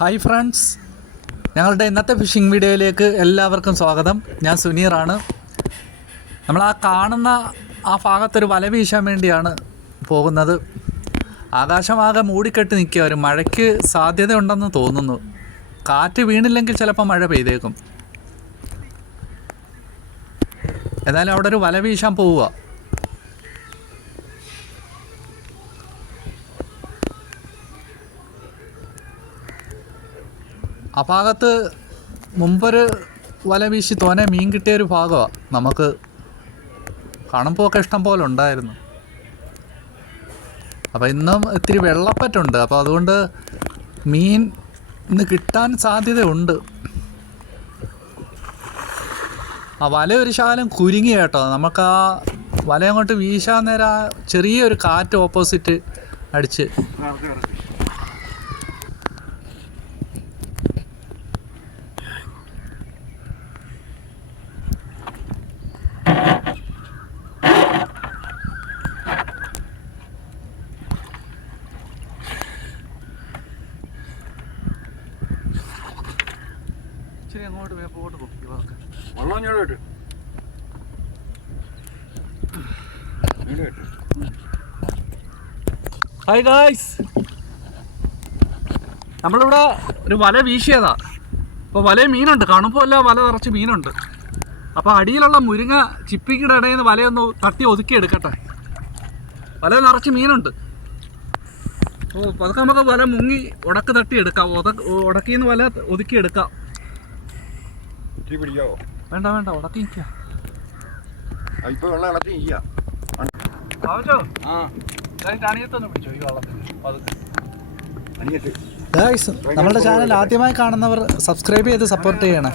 Hi friends ഞങ്ങളുടെ ഇന്നത്തെ phishing വീഡിയോയിലേക്ക് എല്ലാവർക്കും സ്വാഗതം. ഞാൻ സുനീറാണ്. നമ്മൾ ആ കാണുന്ന ആ ഭാഗത്തൊരു വല വീശാൻ വേണ്ടിയാണ് പോകുന്നത്. ആകാശമാകെ മൂടിക്കെട്ടി നിൽക്കുക ഒരു മഴയ്ക്ക് സാധ്യതയുണ്ടെന്ന് തോന്നുന്നു. കാറ്റ് വീണില്ലെങ്കിൽ ചിലപ്പോൾ മഴ പെയ്തേക്കും. എന്നാലും അവിടെ ഒരു വല വീശാൻ പോവുക. ആ ഭാഗത്ത് മുമ്പൊരു വല വീശി തോനെ മീൻ കിട്ടിയ ഒരു ഭാഗമാണ് നമുക്ക് കാണുമ്പോൾ ഒക്കെ ഇഷ്ടം പോലെ ഉണ്ടായിരുന്നു. അപ്പോൾ ഇന്നും ഇത്തിരി വെള്ളപ്പറ്റുണ്ട്. അപ്പോൾ അതുകൊണ്ട് മീൻ ഇന്ന് കിട്ടാൻ സാധ്യതയുണ്ട്. ആ വല ഒരു ശകലം കുരുങ്ങി കേട്ടോ. നമുക്ക് ആ വല അങ്ങോട്ട് വീശാൻ നേരം ചെറിയൊരു കാറ്റ് ഓപ്പോസിറ്റ് അടിച്ച് ഇച്ചിരി അങ്ങോട്ട് പോട്ട് പൊക്കി വാക്ക് വെള്ളം ഇട്ട്. ഹായ് ഗായ്സ് നമ്മളിവിടെ ഒരു വല വീശിയതാ. അപ്പോൾ വലയിൽ മീനുണ്ട്. കാണുമ്പോൾ വല നിറച്ച് മീനുണ്ട്. അപ്പോൾ അടിയിലുള്ള മുരിങ്ങ ചിപ്പിക്കിടെ ഇടയിൽ നിന്ന് വലയൊന്ന് തട്ടി ഒതുക്കി എടുക്കട്ടെ. വല നിറച്ച് മീനുണ്ട്. അപ്പോൾ പതുക്കെ നമുക്ക് വല മുങ്ങി ഉടക്ക് തട്ടി എടുക്കാം. ഉടക്കിന്ന് വല ഒതുക്കി എടുക്കാം. ഇച്ചിരി പിടിക്കാവോ വേണ്ട വേണ്ട ഉടക്കി നിൽക്കാം ആ, ഇപ്പൊ വെള്ളം ഇളക്കി ഇയ്യ ആവശ്യോ ആ. അണിയത്തൊന്ന് പിടിച്ചോ ഈ വെള്ളത്തിന്. പതുക്കെ. അനിയത്ത്. ഗായ്സ് നമ്മുടെ ചാനൽ ആദ്യമായി കാണുന്നവർ സബ്സ്ക്രൈബ് ചെയ്ത് സപ്പോർട്ട് ചെയ്യണം.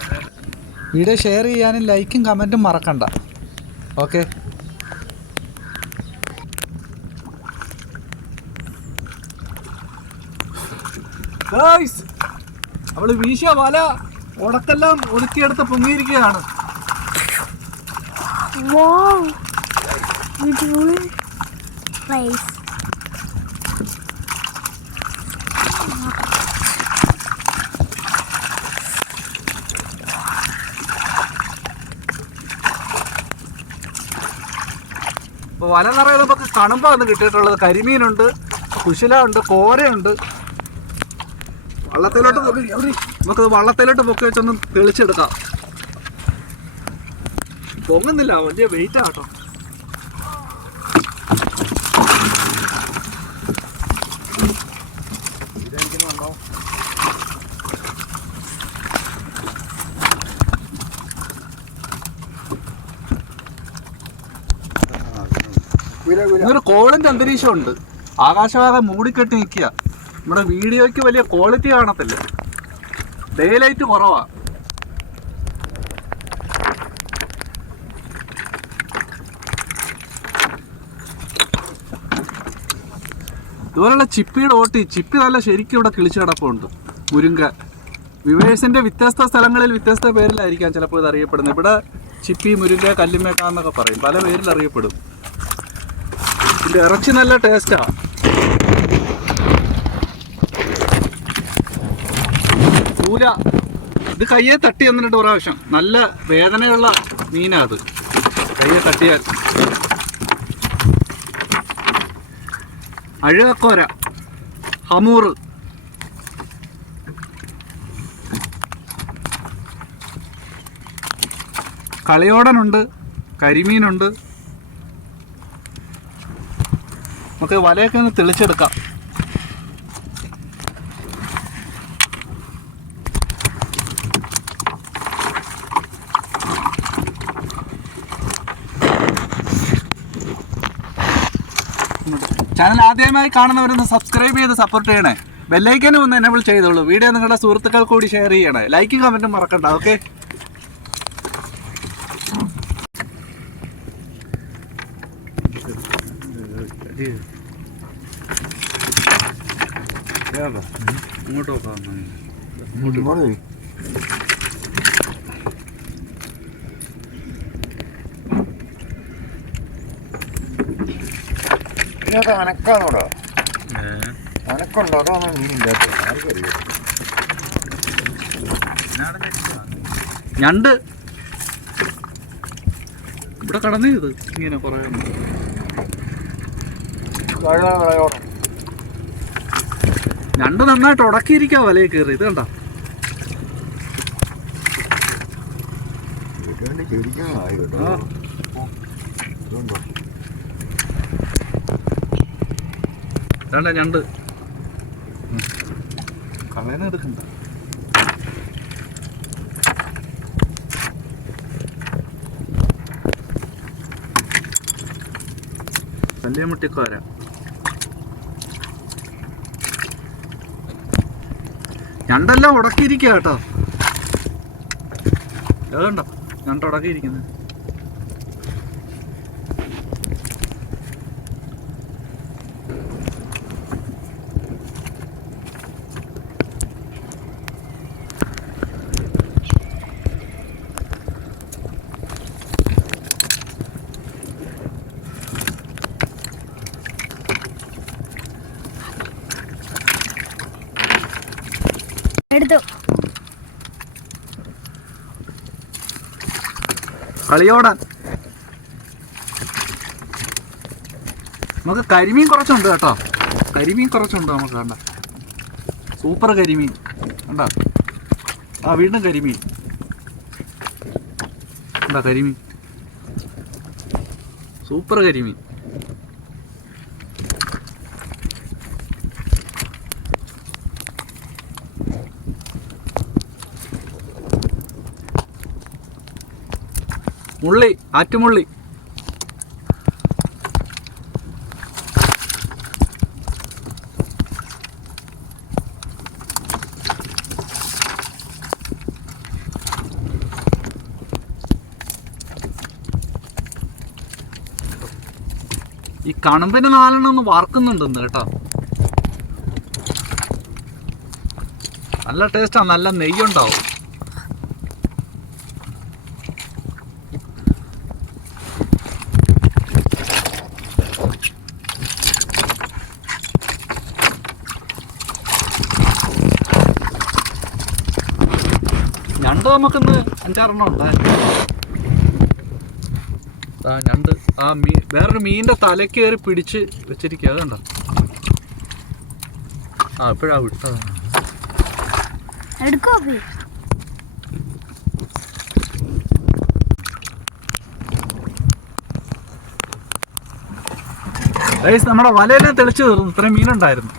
വീഡിയോ ഷെയർ ചെയ്യാനും ലൈക്കും കമന്റും മറക്കണ്ട. ഓക്കെ ഗായ്സ് നമ്മൾ വീശിയ വല. ഉടക്കെല്ലാം ഒതുക്കിയെടുത്ത് പൊങ്ങിയിരിക്കുകയാണ്. വല നിറയെ നമുക്ക് കണമ്പാണ് കിട്ടിയിട്ടുള്ളത് കരിമീനുണ്ട് കുശില ഉണ്ട് കോരയുണ്ട്. വള്ളത്തിലോട്ട് പൊക്കി- നമുക്ക് വള്ളത്തിലോട്ട് പൊക്കി വെച്ചൊന്ന് തെളിച്ചെടുക്കാം. പൊങ്ങുന്നില്ല വലിയ വെയിറ്റ് ആട്ടോ ഇതൊരു കോളിന്റെ അന്തരീക്ഷം ഉണ്ട് ആകാശവാക മൂടിക്കെട്ടി നിൽക്കുക. നമ്മുടെ വീഡിയോയ്ക്ക് വലിയ ക്വാളിറ്റി കാണത്തില്ല. ഡേ ലൈറ്റ് കുറവാ. ഇതുപോലുള്ള ചിപ്പിയുടെ ഓട്ടി ചിപ്പി നല്ല ശരിക്കും ഇവിടെ കിളിച്ചു കിടപ്പുണ്ട്. മുരുങ്ക. വിവേഴ്സിന്റെ വ്യത്യസ്ത സ്ഥലങ്ങളിൽ വ്യത്യസ്ത പേരിലായിരിക്കാം ചിലപ്പോൾ ഇത് അറിയപ്പെടുന്നത്. ഇവിടെ ചിപ്പി മുരുങ്ക കല്ലുമേക്ക എന്നൊക്കെ പറയും. പല പേരിൽ അറിയപ്പെടും. ഇതിന്റെ ഇറച്ചി നല്ല ടേസ്റ്റാ ചൂല. ഇത് കയ്യെ തട്ടി എന്നിട്ട് പ്രാവശ്യം. നല്ല വേദനയുള്ള മീനാ അത്. കയ്യെ തട്ടിയാൽ. അഴുകക്കോര ഹമൂറ് കളിയോടനുണ്ട്. കരിമീനുണ്ട്. നമുക്ക് വലയൊക്കെ ഒന്ന് തെളിച്ചെടുക്കാം. ചാനൽ ആദ്യമായി കാണുന്നവരൊന്ന് സബ്സ്ക്രൈബ് ചെയ്ത് സപ്പോർട്ട് ചെയ്യണേ. ബെല്ലൈക്കനും ഒന്ന് എനേബിൾ ചെയ്തോളൂ. വീഡിയോ നിങ്ങളുടെ സുഹൃത്തുക്കൾ കൂടി ഷെയർ ചെയ്യണേ. ലൈക്കും കമന്റും മറക്കണ്ട ഓക്കെ ഇങ്ങോട്ട് നോക്കാം. ഇങ്ങോട്ട്. ഇതിനകത്ത് അനക്കാന്നോടോ അനക്കുണ്ടോ? അതാണ് മീനില്ല ഞണ്ട്. ഇവിടെ കടന്നു ഇത് ഇങ്ങനെ കുറേ. ഞണ്ട് നന്നായിട്ട് ഉടക്കിയിരിക്കാ വലയിൽ കയറി ഇത് കണ്ട? ചോദിക്കാനായി കേട്ടോ. വേണ്ട ഞണ്ട്. കളയന എടുക്കണ്ട. കല്യാമുട്ടിക്കോര ഞണ്ടെല്ലാം ഉടക്കിയിരിക്കുക കേട്ടോ. ഏതുണ്ടോ ഞണ്ട് ഉടക്കിയിരിക്കുന്നത്. കളിയോടാൻ നമുക്ക് കരിമീൻ കുറച്ചുണ്ട് കേട്ടോ. കരിമീൻ കുറച്ചുണ്ട് നമുക്ക് കണ്ട. സൂപ്പർ കരിമീൻ. കണ്ടോ? ആ വീണ്ടും കരിമീൻ. എന്താ കരിമീൻ? സൂപ്പർ കരിമീൻ. മുള്ളി ആറ്റുമുള്ളി. ഈ കണമ്പിന് നാലെണ്ണം ഒന്ന് വാർക്കുന്നുണ്ടെന്ന് കേട്ടോ നല്ല ടേസ്റ്റാ നല്ല നെയ്യുണ്ടാവും ഞണ്ട് നമുക്കിന്ന് അഞ്ചാറെണ്ണം ഉണ്ട്. ആ ഞണ്ട്. ആ മീ വേറൊരു മീനിന്റെ തലക്ക് കയറി പിടിച്ച് വെച്ചിരിക്കുക അതുണ്ടോ ആ ഇപ്പോഴാ വിട്ടത്. എടുക്കോ നമ്മുടെ വലയെല്ലാം തെളിച്ചു തീർന്നു. ഇത്രയും മീനുണ്ടായിരുന്നു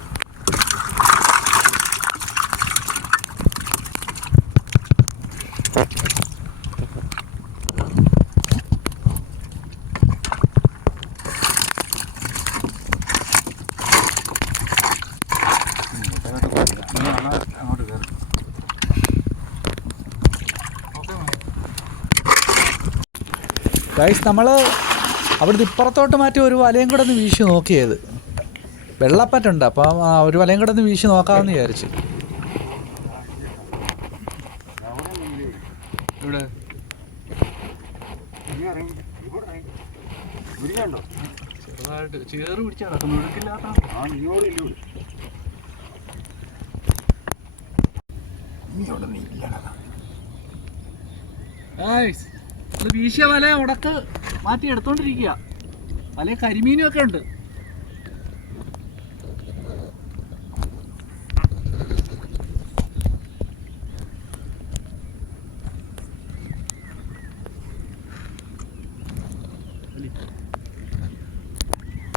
അങ്ങോട്ട് കയറി ഗൈസ് നമ്മൾ അവിടുന്ന് ഇപ്പുറത്തോട്ട് മാറ്റി ഒരു വലയും കൂടെ ഒന്ന് വീശി നോക്കിയത്. വെള്ളപ്പറ്റുണ്ട് അപ്പം ആ ഒരു വലയും കൂടെ ഒന്ന് വീശി നോക്കാമെന്ന് വിചാരിച്ചു. ചെറുതായിട്ട് ചേറ് പിടിച്ച് കിടക്കുന്നു ഒഴുക്കില്ലാത്ത ആ നീയോട് അവിടെ നീ ഇല്ലടാ വീശിയ വല ഉടക്ക് മാറ്റി എടുത്തോണ്ടിരിക്കുക വല കരിമീനും ഒക്കെ ഉണ്ട്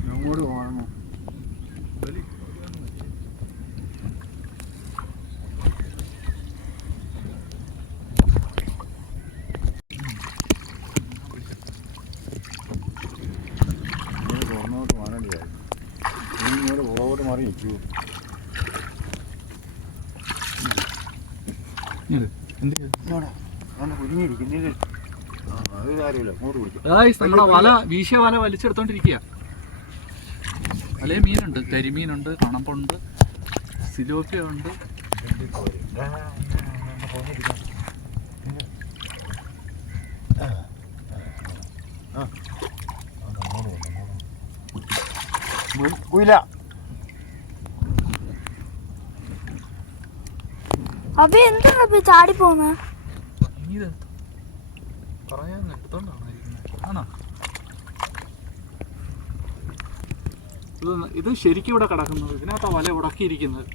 അങ്ങോട്ട് പോകണമോ തുറന്നോട്ട് മാറേണ്ടിയായി നീ ഇങ്ങോട്ട് പോകോട്ട് മാറി നിൽക്കൂ അവിടെ കുഞ്ഞിരിക്കുന്നില്ല ആ അത് കാര്യമില്ല അങ്ങോട്ട് പിടിക്കും ഗായ്സ് നമ്മളെ വല വീശിയ വല വലിച്ചെടുത്തോണ്ടിരിക്കുക വലയിൽ മീനുണ്ട്. കരിമീനുണ്ട് കണമ്പുണ്ട് സിലോപ്പിയ ഉണ്ട് കുയില അപ്പി എന്താ അപ്പൊ ചാടി പോകുന്നത് ഇതെടുത്തോ. പറയാൻ എടുത്തോണ്ടാണോ ഇരിക്കുന്നത്? ആണോ ഇത് ന- ഇത് ശരിക്കും ഇവിടെ കിടക്കുന്നത് ഇതിനകത്താ വല ഉടക്കിയിരിക്കുന്നത്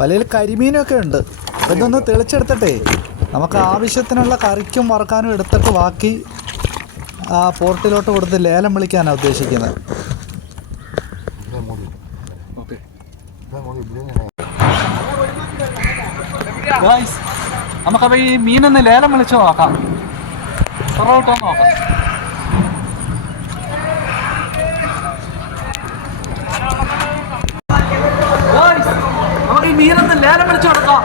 വലയിൽ കരിമീനൊക്കെ ഉണ്ട്. ഇതൊന്ന് തെളിച്ചെടുത്തിട്ടേ. നമുക്ക് ആവശ്യത്തിനുള്ള കറിക്കും വറക്കാനും എടുത്തിട്ട് ബാക്കി ആ പോർട്ടിലോട്ട് കൊടുത്ത് ലേലം വിളിക്കാനാണ് ഉദ്ദേശിക്കുന്നത്. നമുക്കപ്പോൾ ഈ മീനൊന്ന് ലേലം വിളിച്ചു നോക്കാം. പുറകോട്ടൊന്ന് നോക്കാം Guys, നമുക്ക് ഈ മീനൊന്ന് ലേലം വിളിച്ചു കൊടുക്കാം.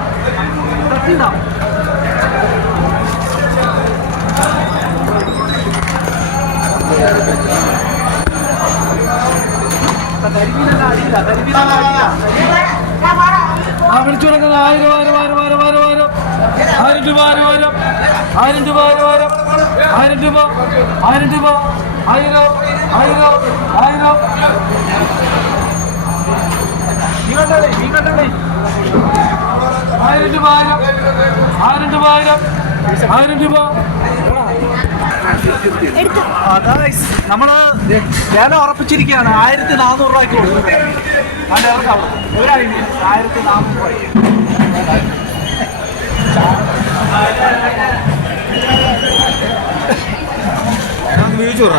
തട്ടിയിടാ ആ വിളിച്ചു നടക്കുന്നത് ആയിരം ആയിരം ആയിരം ആയിരം ആയിരം ആയിരം ആയിരം. രൂപ ആയിരം ആയിരം. ആയിരം രൂപ ആയിരം ആയിരം. ആയിരം രൂപ ആയിരം രൂപ ആയിരം ആയിരം ആയിരം. നീ കണ്ടേ നീ കണ്ടോളി ആയിരം രൂപ ആയിരം. രൂപ ആയിരം. ആയിരം രൂപ. നമ്മൾ ഉറപ്പിച്ചിരിക്കുകയാണ്. ആയിരത്തി നാനൂറ് രൂപയ്ക്ക് കൊടുക്കും ആയിരത്തി നാനൂറ്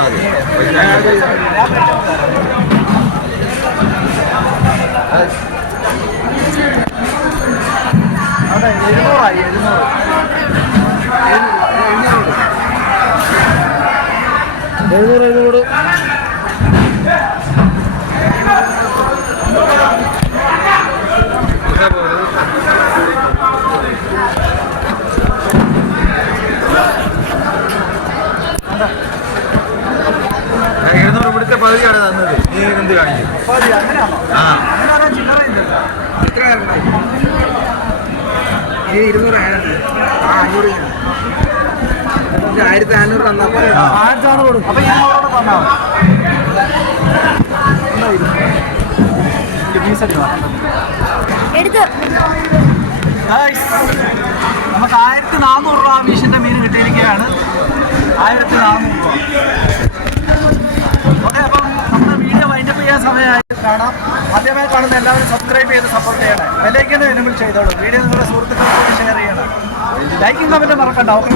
അതെ എഴുന്നൂറായി എഴുന്നൂറ്. എഴുന്നൂറ് എഴുന്നൂറ്. എഴുന്നൂറ് ഇവിടുത്തെ പകുതിയാണ് തന്നത്. നീ എന്ത് കാണിക്കും ആ. അങ്ങനെയാണോ ആ അഞ്ഞൂറ് ആയിരത്തി അഞ്ഞൂറ് തന്നാ പോരെ. ആയിരത്തി നാനൂറ് കൊടുക്കും. അപ്പൊ ഇരുന്നൂറോടെ തന്നാ മതി. പീസടി എടുത്തു നമുക്ക് ആയിരത്തി നാനൂറ് രൂപ മീഷിന്റെ മീൻ കിട്ടിയിരിക്കുകയാണ്. ആയിരത്തി നാനൂറ് രൂപ. ഓക്കെ അപ്പം നമ്മുടെ വീഡിയോ വൈൻഡപ്പ് ചെയ്യാൻ സമയമായി കാണാം ആദ്യമായി കാണുന്ന എല്ലാവരും സബ്സ്ക്രൈബ് ചെയ്ത് സപ്പോർട്ട് ചെയ്യണേ. ബെല്ലൈക്കന് എനബിൾ ചെയ്തോളൂ. വീഡിയോ നിങ്ങളുടെ സുഹൃത്തുക്കൾക്ക് ഷെയർ ചെയ്യണം ലൈക്കും കമന്റും മറക്കണ്ട ഓക്കെ